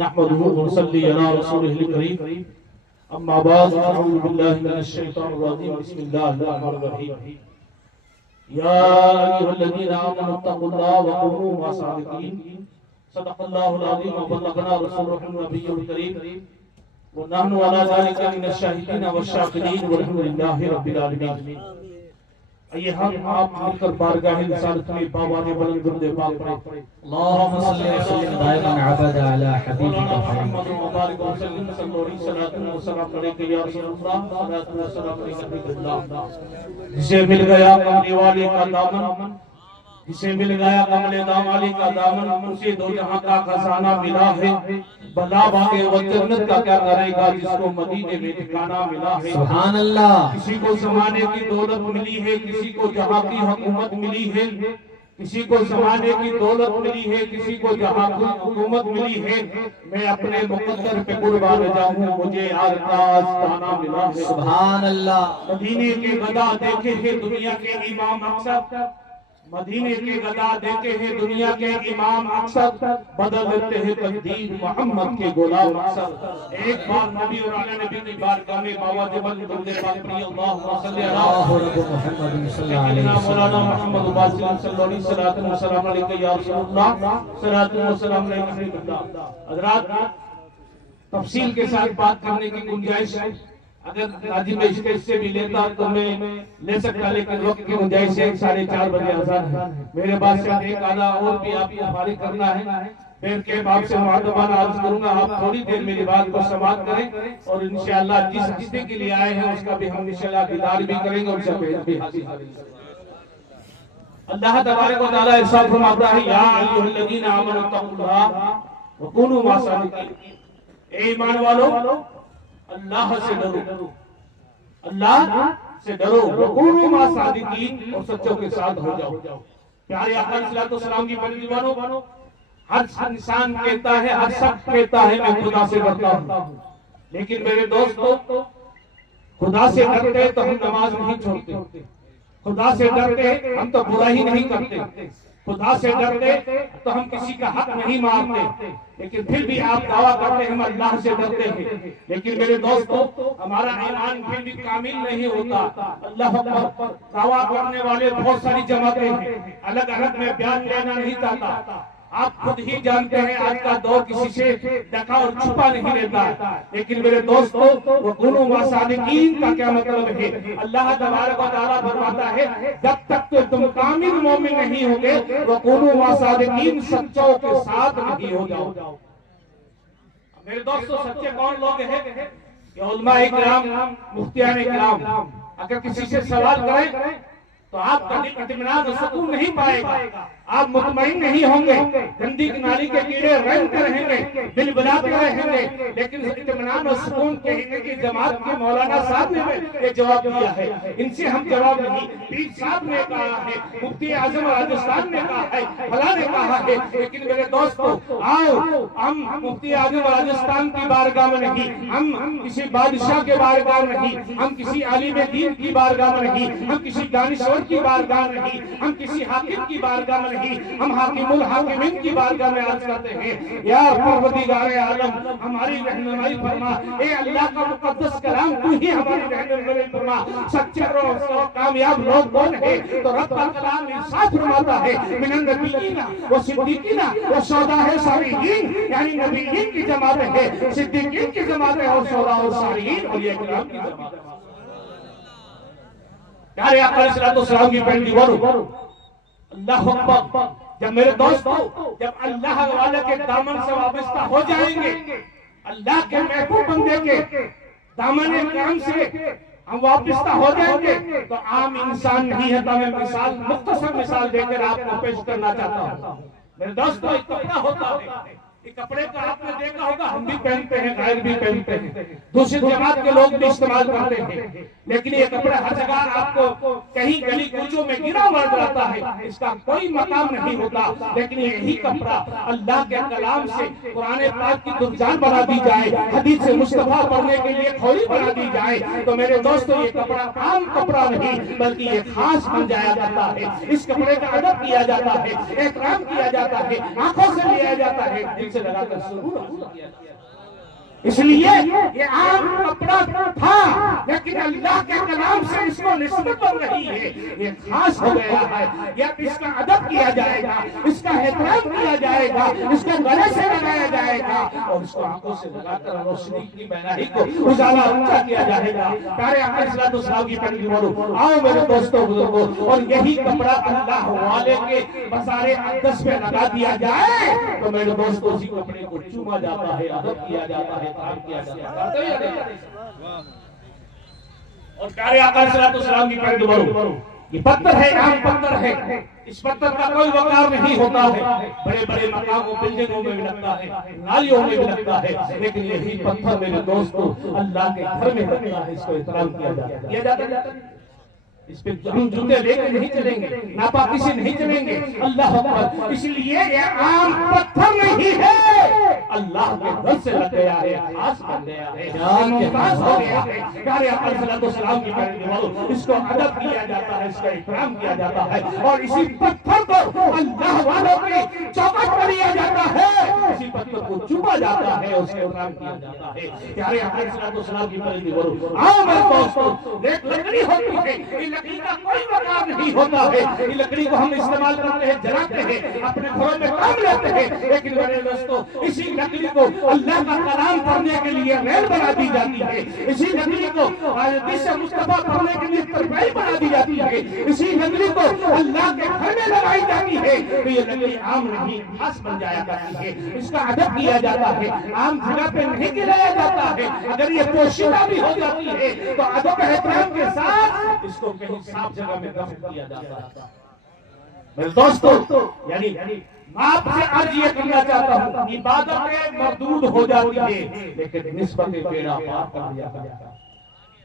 نحمده ونصلي على رسوله الكريم اما بعد اعوذ بالله من الشيطان الرجيم بسم الله الرحمن الرحيم يا ايها الذين امنوا اتقوا الله وكونوا مع الصادقين صدق الله العظيم وبلغنا رسوله النبي الكريم ونحن على ذلك من الشاهدين والشاكرين والحمد لله رب العالمين. آئیے ہم آپ مل کر بارگاہ رسالت میں باوان بلند درود پاک پڑھیں. اللهم صل وسلم دائما ابدا على حبيبك محمد محمد مبارک وسلم صلی اللہ علیہ وسلم علیکہ یا رسول اللہ صلاۃ و سلام علیکہ. جسے مل گیا کملی والے کا دامن، جسے مل گیا کمل دام والے کا دامن، اسے دو جہاں کا خزانہ ملا ہے. بلا باغے و جنت کا کیا کرے گا جس کو مدینے میں ٹھکانہ ملا ہے. سبحان اللہ. کسی کو زمانے کی دولت ملی ہے، کسی کو جہاں کی حکومت ملی ہے. کسی کو زمانے کی دولت ملی ہے، کسی کو جہاں کی حکومت ملی ہے. میں اپنے مقدر پہ قربان جاؤں، مجھے یار کا آستانہ ملا ہے. سبحان اللہ. مدینے کے گدا دیکھے ہیں دنیا کے امام اکثر، مدینے کے گدا دیکھے ہیں دنیا کے امام اکثر، بدلتے ہیں تقدیر محمد کے غلام اکثر. ایک بار نبی اور اعلی نبی کی بارگاہ میں بابا جبل درود پاک پڑھی. اللہم صلی اللہ علی رب محمد صلی اللہ علیہ سیدنا وسلم. مولانا محمد واسلم صلی اللہ علیہ وسلم والسلام علیکہ یا رسول اللہ صلاۃ و سلام علیکہ. حضرات، تفصیل کے ساتھ بات کرنے کی گنجائش ہے. اگر راجی میں اسٹیج سے بھی لیتا تو میں لے سکتا، لیکن وقت کی گنجائش سے 4:30 بجے اذان ہے. میرے بعد سے ایک آدھا اور بھی آپ کو فارغ کرنا ہے. پھر کے بعد سے معدبانہ عرض کروں گا، آپ تھوڑی دیر میری بات کو سماعت کریں اور انشاءاللہ جس رشتے کے لیے آئے ہیں اس کا بھی ہم انشاءاللہ دیدار بھی کریں گے اور اسے بھی حاصل کریں گے. اللہ تبارک و تعالیٰ ارشاد فرماتا ہے یا ایھا الذین آمنوا اتقوا اللہ وکونوا مع الصادقین. اے ایمان والو، اللہ سے ڈرو، اللہ سے ڈرو، وکونوا مع الصادقین، اور سچوں کے ساتھ ہو جاؤ. پیارے آقا علیہ السلام کی بڑی دیوانوں، ہر انسان کہتا ہے، ہر شخص کہتا ہے میں خدا سے ڈرتا ہوں. لیکن میرے دوستو، خدا سے ڈرتے تو ہم نماز نہیں چھوڑتے، خدا سے ڈرتے ہم تو برائی نہیں کرتے، خدا سے ڈرتے تو ہم کسی کا حق نہیں مارتے. لیکن پھر بھی آپ دعویٰ کرتے ہیں ہم اللہ سے ڈرتے ہیں. لیکن میرے دوستو، ہمارا ایمان پھر بھی کامل نہیں ہوتا. اللہ اکبر. دعویٰ کرنے والے بہت ساری جماعتیں ہیں، الگ الگ میں بیان لینا نہیں چاہتا. آپ خود ہی جانتے ہیں آج کا دور کسی سے ڈکا اور چھپا نہیں لیتا. لیکن میرے دوستو، وَكُونُوا مَعَ الصَّادِقِينَ کا کیا مطلب ہے؟ اللہ تبارک و تعالیٰ فرماتا ہے جب تک تو تم کامل مومن نہیں ہوگے، وَكُونُوا مَعَ الصَّادِقِينَ سچوں کے ساتھ نہیں ہو جاؤ. میرے دوستو، سچے کون لوگ ہیں؟ کہ علماء اکرام، مفتیان اکرام. اگر کسی سے سوال کریں تو آپ کا دل اطمینان و سکون نہیں پائے گا، آپ مطمئن نہیں ہوں گے. گندی نالی کے کیڑے رینگتے رہیں گے، دل بلاتے رہیں گے. لیکن اطمینان و سکون کہنے کی جماعت کے مولانا صاحب نے یہ جواب دیا ہے، ان سے ہم جواب نہیں. پیر صاحب نے کہا ہے، مفتی اعظم راجستھان نے کہا ہے، فلاں نے کہا ہے. لیکن میرے دوستو، آؤ ہم مفتی اعظم راجستھان کی بارگاہ میں نہیں، ہم کسی بادشاہ کے بارگاہ میں نہیں، ہم کسی عالم دین کی بارگاہ میں نہیں، ہم کسی دانشور کی بارگاہ میں نہیں، ہم کسی حاکم کی بارگاہ میں نہیں، ہم حاکم الحاکمین کی بارگاہ میں عرض کرتے ہیں یا پروردگار عالم ہماری رہنمائی فرما. اے اللہ کا مقدس کلام تو ہی ہماری رہنمائی فرما. سچے اور کامیاب لوگ کون ہیں؟ تو رب کا کلام ارشاد فرماتا ہے من النبیین والصدیقین والشہداء والصالحین، یعنی نبیین کی جماعت ہے، صدیقین کی جماعت ہے، اور شہداء اور صالحین اور یہ کلام کی جماعت ہے. پیارے آقا علیہ السلام کی پہلی دیواروں، اللہ اکبر. جب میرے دوستو، جب اللہ والے کے دامن سے وابستہ ہو جائیں گے، اللہ کے محبوب بندے کے دامن کرم سے ہم وابستہ ہو جائیں گے، تو عام انسان نہیں ہے. تو میں مثال، مختصر مثال دے کر آپ کو پیش کرنا چاہتا ہوں. میرے دوستو، ایک کپڑا ہوتا ہے، ایک کپڑے کا آپ نے دیکھا ہوگا، ہم بھی پہنتے ہیں، غیر بھی پہنتے ہیں، دوسری جماعت کے لوگ بھی استعمال کرتے ہیں. لیکن یہ کپڑا ہر جگہ آپ کو کہیں گلی کوچوں میں گرا ہوا جاتا ہے، اس کا کوئی مقام نہیں ہوتا، لیکن یہی کپڑا اللہ کے کلام سے قرآن پاک کی دھڑکن بنا دی جائے، حدیث مصطفیٰ پڑھنے کے لیے کھولی بنا دی جائے تو میرے دوستو یہ کپڑا عام کپڑا نہیں بلکہ یہ خاص بن جایا جاتا ہے۔ اس کپڑے کا ادب کیا جاتا ہے، احترام کیا جاتا ہے، آنکھوں سے لیا جاتا ہے، دل سے لگا کر سرور حاصل کیا جاتا ہے۔ اس لیے یہ عام کپڑا تھا لیکن اللہ کے کلام سے اس کو نسبت بن رہی ہے، یہ خاص ہو گیا ہے، یہ اس کا ادب کیا جائے گا، اس کا احترام کیا جائے گا، اس کو گلے سے لگایا جائے گا اور اس کو آنکھوں سے لگا کر روشنی کی بینائی کو اجالا اونچا کیا جائے گا۔ پیارے آقا صلی اللہ علیہ وسلم کی پنڈی بولو، آؤ میرے دوستوں بزرگوں، اور یہی کپڑا اللہ والے کے بازار اقدس پہ لگا دیا جائے تو میرے دوستوں اسی کپڑے کو چوما جاتا ہے، ادب کیا جاتا ہے، کیا جاتا ہے۔ اور پیارے آقا صلی اللہ علیہ وسلم کی پنڈی بولو، یہ پتھر ہے، عام پتھر ہے، اس پتھر کا کوئی وقار نہیں ہوتا ہے، بڑے بڑے مقاموں بلڈنگوں میں بھی لگتا ہے، نالیوں میں بھی لگتا ہے، لیکن یہی پتھر میرے دوستو اللہ کے گھر میں لگتا ہے، اس کو احترام کیا جاتا ہے۔ اس پہ ہم جوتے لے کے نہیں چلیں گے، ناپاکی سے نہیں چلیں گے، اللہ اکبر۔ اس لیے یہ عام پتھر نہیں ہے، اللہ کے گھر سے لگ گیا ہے، خاص بن گیا ہے، خاص ہو گیا ہے۔ پیارے آقا صلی اللہ علیہ وسلم کی پنڈی بولو، اس کو ادب کیا جاتا ہے، اس کا احترام کیا جاتا ہے، اور اسی پتھر کو اللہ والوں کی چوکھٹ پر لیا جاتا ہے، اسی پتھر کو چوما جاتا ہے، اس کا احترام کیا جاتا ہے۔ پیارے آقا صلی اللہ علیہ وسلم کی پنڈی بولو، آؤ میرے دوستو، ایک لکڑی ہوتی ہے، لکڑی کا کوئی وقار نہیں ہوتا ہے، یہ لکڑی کو ہم استعمال کرتے ہیں، جلاتے ہیں، اپنے گھروں میں کام لیتے ہیں، لیکن میرے دوستو اسی لکڑی کو اللہ کا کلام پڑھنے کے لیے ریل بنا دی جاتی ہے، اسی لکڑی کو حدیث مصطفیٰ پڑھنے کے لیے ترپائی بنا دی جاتی ہے، اسی لکڑی کو اللہ کے گھر میں لگائی جاتی ہے، تو یہ لکڑی عام نہیں خاص بن جایا کرتی ہے، اس کا ادب کیا جاتا ہے، عام جگہ پہ نہیں گرایا جاتا ہے، اگر یہ پوشیدہ بھی ہو جاتی ہے تو ادب احترام کے ساتھ اس کو کہیں صاف جگہ میں دفن کیا جاتا ہے۔ میرے دوستو یعنی میں آپ سے آج یہ کرنا چاہتا ہوں، عبادتیں مردود ہو جاتی ہے لیکن نسبت بیڑا پار کر دیا جاتا ہے۔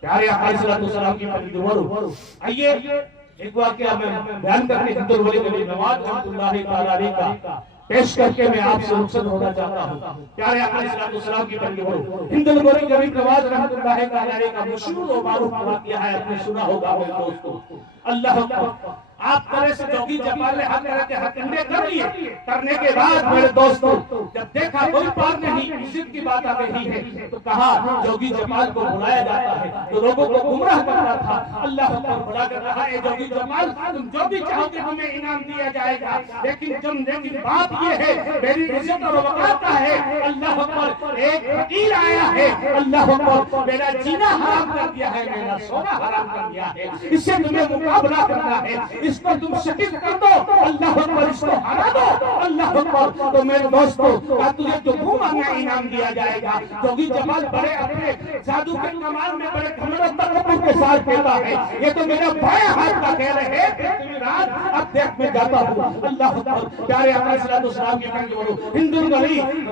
پیارے آقا صلی اللہ علیہ وسلم کی پنڈی بولو، آئیے ایک واقعہ میں بیان کرنے حضرت ولی علی نواز رحمۃ اللہ تعالی علیہ کا پیش کر کے میں آپ سے رخصت ہونا چاہتا ہوں۔ پیارے آقا صلی اللہ علیہ وسلم کی پنڈی بولو، حضرت ولی علی نواز رحمۃ اللہ تعالی علیہ کا مشہور و معروف واقعہ ہے، آپ نے سنا ہوگا میرے دوستو۔ اللہ اکبر، آپ طرح سے جوگی جمال نے ہر طرح کے ہتھکنڈے کر لیے، کرنے کے بعد میرے دوستو جب دیکھا کوئی پار نہیں، عزت کی بات آ رہی ہے تو کہا جوگی جمال کو بلایا جاتا ہے، تو لوگوں کو گمراہ کرنا تھا۔ اللہ اکبر، بلا کر کہا اے جوگی جمال تم جو بھی چاہو گے ہمیں انعام دیا جائے گا، لیکن بات یہ ہے میری عزت اور وقار کا ہے۔ اللہ اکبر، ایک فقیر آیا ہے، اللہ اکبر میرا جینا حرام کر دیا ہے، میرا سونا حرام کر دیا ہے، اس سے تمہیں مقابلہ کرنا ہے، اس کو تم شہید کر دو، اللہ اکبر، اس کو ہرا دو، اللہ اکبر۔ تو میرے دوستو کہا تجھے جو منہ مانگا انعام دیا جائے گا۔ جوگی جمال بڑے اپنے جادو کے کمال میں بڑے گھمنڈ و تکبر کے ساتھ کہتا ہے یہ تو میرا بائیں ہاتھ کا کہہ رہے ہیں، رات اب دیکھ میں جاتا ہوں۔ اللہ اکبر، پیارے آقا صلی اللہ علیہ وسلم کی پنڈی بولو، ہندو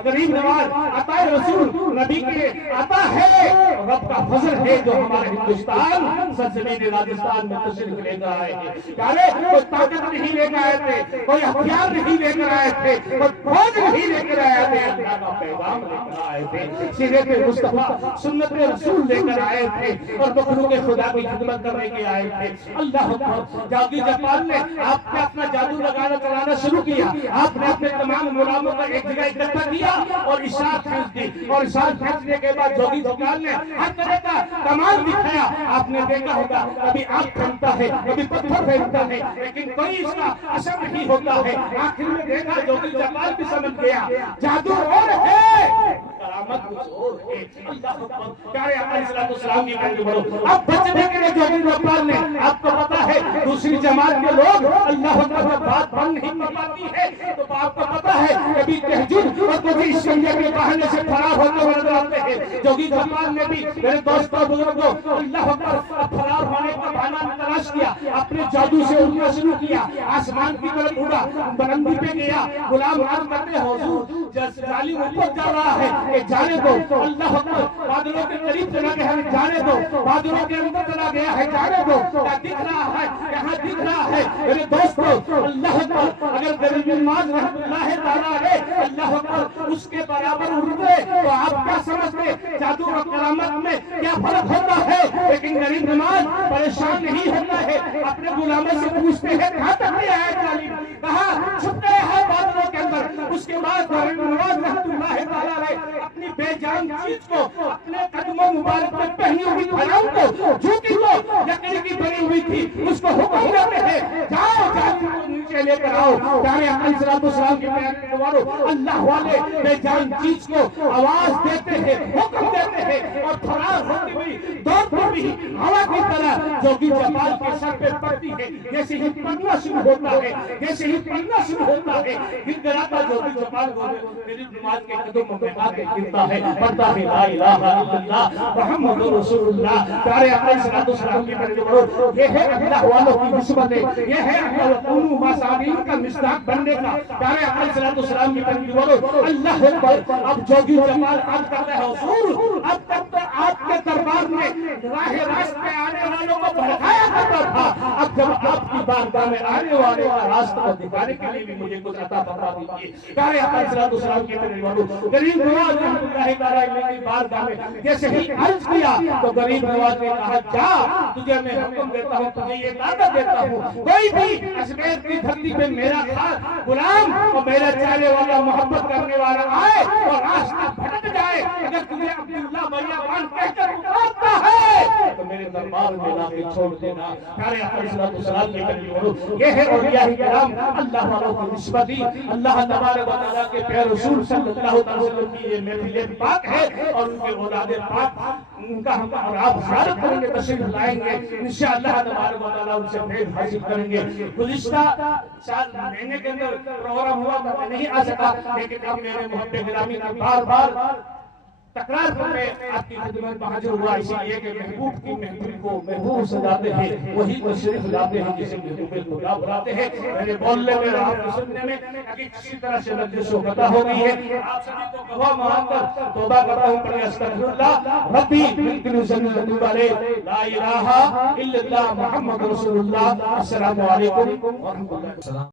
غریب نواز عطا رسول نبی کے عطا ہے، رب کا فضل ہے جو ہمارے ہندوستان سرزمین راجستھان میں تشریف لے کر آئے ہیں۔ پیارے کوئی طاقت نہیں لے کر آئے تھے، کوئی ہتھیار نہیں لے کر آئے تھے، کوئی فوج نہیں لے کر آئے تھے، اللہ کا پیغام لے کر آئے تھے، سیرت مصطفیٰ سنت رسول لے کر آئے تھے اور مخلوق خدا کی خدمت کرنے کے آئے تھے۔ اللہ اکبر، جوگی جمال نے آپ نے اپنا جادو لگانا چلانا شروع کیا، آپ نے اپنے تمام غلاموں کو ایک جگہ اکٹھا کیا اور اشارت کھینچ دی، اور اشارت کھینچنے کے بعد جوگی جمال نے ہر طرح کا کمال دکھایا۔ آپ نے دیکھا ہوگا کبھی آگ پھینکتا ہے، کبھی پتھر پھینکتا ہے، لیکن کوئی اس کا اثر نہیں ہوتا ہے۔ آخر میں دیکھا جوگی جمال بھی سمجھ گیا جادو اور ہے، کرامت کچھ اور ہے۔ اللہ اکبر، پیارے آقا صلی اللہ علیہ وسلم کی پنڈی بولو، اب بچنے کے لیے جوگی جمال نے، آپ کو پتا ہے دوسری جماعت کے لوگ اللہ اکبر جب بات بند نہیں کر پاتی ہے تو آپ کو پتا ہے کبھی تہجد اور کبھی شریعہ کے بہانے سے فرار ہوتے ہوئے نظر آتے ہیں۔ جوگی جمال نے بھی میرے دوستوں بزرگوں اللہ اکبر فرار ہونے کا بہانہ تلاش کیا، اپنے جادو سے اڑنا شروع کیا، آسمان کی طرف اڑا، بلندی پہ گیا، غلام عرض کرتے حضور ظالم اوپر جا رہا ہے کہ جانے دو، اللہ اکبر، بادلوں کے قریب چلا گیا ہے جانے دو، بادلوں کے اندر چلا گیا ہے جانے دو، کیا دکھ رہا ہے، یہاں دکھ رہا ہے میرے دوستو، اللہ اکبر، اگر غریب نماز رحمت اللہ تعالیٰ علیہ اللہ اکبر اس کے برابر اڑتے تو آپ کیا سمجھتے جادو و کرامت میں کیا فرق ہوتا ہے؟ لیکن غریب نماز پریشان نہیں ہوتا ہے، اپنے غلاموں سے پوچھتے ہیں کہاں تک گیا ہے ظالم، کہاں چھپتے ہیں بادلوں کے اندر۔ اس کے بعد غریب نماز رحمت اللہ تعالیٰ علیہ اپنی بے جان چیز کو، اپنے قدموں مبارک میں پہنی ہوئی حرام کو، جوتی کو لکڑی کی بنی ہوئی تھی، اس کو حکم دیتے ہیں جاؤ ظالم کو نیچے لے کر آؤ۔ پیارے آقا علیہ السلام کے پیارے نوارو، اللہ والے بے جان چیز کو آواز دیتے ہیں، حکم دیتے ہیں، اور فرار ہوتی ہوئی دوڑتی ہوئی ہوا کی طرح جوگی جمال کے سر پہ پڑتی ہے، جیسے ہی پڑھنا شروع ہوتا ہے، جیسے ہی پڑھنا شروع ہوتا ہے، گڑگڑاتا جوگی جمال میری نماز کے قدموں میں آ کے گرتا ہے، پڑھتا ہے لا الہ الا اللہ محمد رسول اللہ۔ پیارے آقا علیہ السلام کے پیارے نوارو، یہ ہے اللہ والوں کی نسبتیں، یہ ہے اللہ ماسابین کا مصداق بننے کا۔ پیارے آقا علیہ السلام کی پیارے نوارو، اللہ اکبر، اب جوگی جمال عرض کرتے ہیں حضور اب تک تو آپ کے دربار میں راہ راست پہ آنے والوں کو بھڑکایا کرتا تھا، اب جب آپ کی بارگاہ میں آنے والے کا راستہ کو دکھانے کے لیے بھی مجھے کچھ عطا فرما دیجیے۔ پیارے آقا علیہ السلام کے پیارے نوارو، غریب نواز رحمۃ اللہ تعالیٰ علیہ کی بارگاہ میں جیسے ہی عرض کیا تو غریب نواز نے کہا جا تجھے میں حکم دیتا ہوں، تجھے یہ طاقت دیتا ہوں، کوئی بھی ازمیر کی دھرتی پہ میرا غلام اور میرا چاہنے والا محبت کرنے والا آئے اور راستہ بھٹک جائے، اگر تمہیں عبداللہ بیابان کہہ کر پکارتا ہے تو میرے دربار میں لا کے چھوڑ دینا۔ پیارے آقا علیہ السلام کی پیارے نوارو، یہ ہے اولیاء کرام، اللہ والوں کی نسبتی، اللہ تبارک و تعالیٰ کے پیارے رسول صلی اللہ علیہ وسلم کی یہ محفل پاک ہے، اور ان کے اولاد پاک ان کا ہم اور آپ زیارت کریں گے، تشریف لائیں گے انشاءاللہ تبارک و تعالیٰ ان سے بھیٹ حاصل کریں گے۔ گزشتہ سال مہینے کے اندر پروگرام ہوا تھا، میں نہیں آ سکا، لیکن اب میرے محب گرامی کی بار بار تکرار پر میں آپ کی خدمت میں حاضر ہوا، اسی لیے کہ محبوب کی محفل کو محبوب سجاتے ہیں، وہی تشریف لاتے ہیں جسے محبوب خدا بلاتے ہیں۔ میرے بولنے میں آپ کے سننے میں اگر کسی طرح سے لجش و خطا ہو گئی ہے، آپ سبھی کو گواہ مان کر توبہ کرتا ہوں، پڑھیں استغفر اللہ ربی من کل ذنب اتوب الیہ، لا الہ الا اللہ محمد رسول اللہ۔ السلام علیکم ورحمۃ اللہ۔